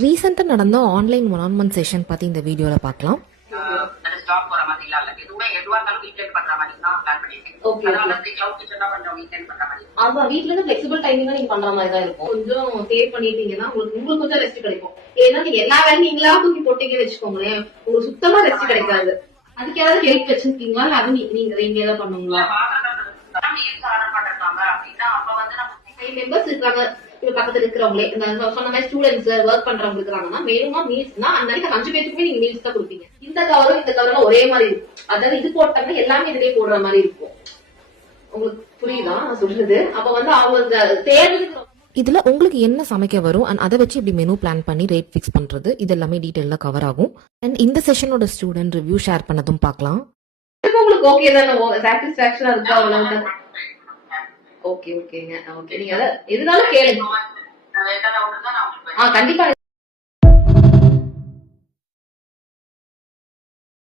ரீசெண்டா நடந்த online 1-on-1 session பத்தி இந்த வீடியோல பார்க்கலாம். ஜாப் போற மாதிரி இல்ல எதுவுமே எதுவா இருந்தாலும் வீக்கெண்ட் பண்ற மாதிரி தான் பிளான் பண்ணிருக்கேன். ஓகே அதனால கிளவுட் கிச்சன் தான் கொஞ்சம் வீக்கெண்ட் பண்ற மாதிரி. அதான் வீட்ல இருந்து ஃபிளெக்சிபிள் டைமிங்கா நீங்க பண்ற மாதிரி தான் இருக்கும். கொஞ்சம் சேவ் பண்ணிட்டீங்கன்னா உங்களுக்கு கொஞ்சம் ரெஸ்ட் கிடைக்கும். ஏன்னா நீங்க எல்லா வேலையும் நீங்களா தூக்கி போட்டீங்கன்னு வச்சுக்கோங்களேன், உங்களுக்கு சுத்தமா ரெஸ்ட் கிடைக்காது. அதுக்கு ஏதாவது ஹெல்ப் வச்சிருக்கீங்களா? அது நீங்க ஏதாவது பண்ணுங்களா? மீல்ஸ் ஆர்டர் பண்றாங்க அப்படின்னா அப்ப வந்து நம்ம 5 மெம்பர்ஸ் இருக்காங்க. இப்ப பக்கத்துல இருக்கிறவங்களே இந்த சொன்ன மாதிரி ஸ்டூடெண்ட்ஸ் ஒர்க் பண்றவங்க இருக்காங்கன்னா வேணுமா மீல்ஸ்னா அந்த நாளைக்கு 5 பேருக்குமே நீங்க மீல்ஸ் தான் கொடுப்பீங்க. இந்த கவரும் ஒரே மாதிரி இருக்கும். அதாவது இது போட்டாங்கன்னா எல்லாமே இதுலயே போடுற மாதிரி இருக்கும். உங்களுக்கு புரியுதா நான் சொல்றது? அப்ப வந்து அவங்க தேர்வுக்கு இதுல உங்களுக்கு என்ன சமைக்க வரும் அண்ட் அதை வச்சு இப்படி மெனு பிளான் பண்ணி ரேட் ஃபிக்ஸ் பண்றது இது எல்லாமே டீடைலா கவர் ஆகும். அண்ட் இந்த செஷனோட ஸ்டூடெண்ட் ரிவ்யூ ஷேர் பண்ணதும் பார்க்கலாம். உங்களுக்கு ஓகே தானே? சாட்டிஸ்பாக்சனா இருக்கா? அவ்வளவு ஓகேங்க. ஓகே நீங்க எதுனாலும் கேளுங்க. வேண்டாம் தான் நான் உங்களுக்கு கண்டிப்பா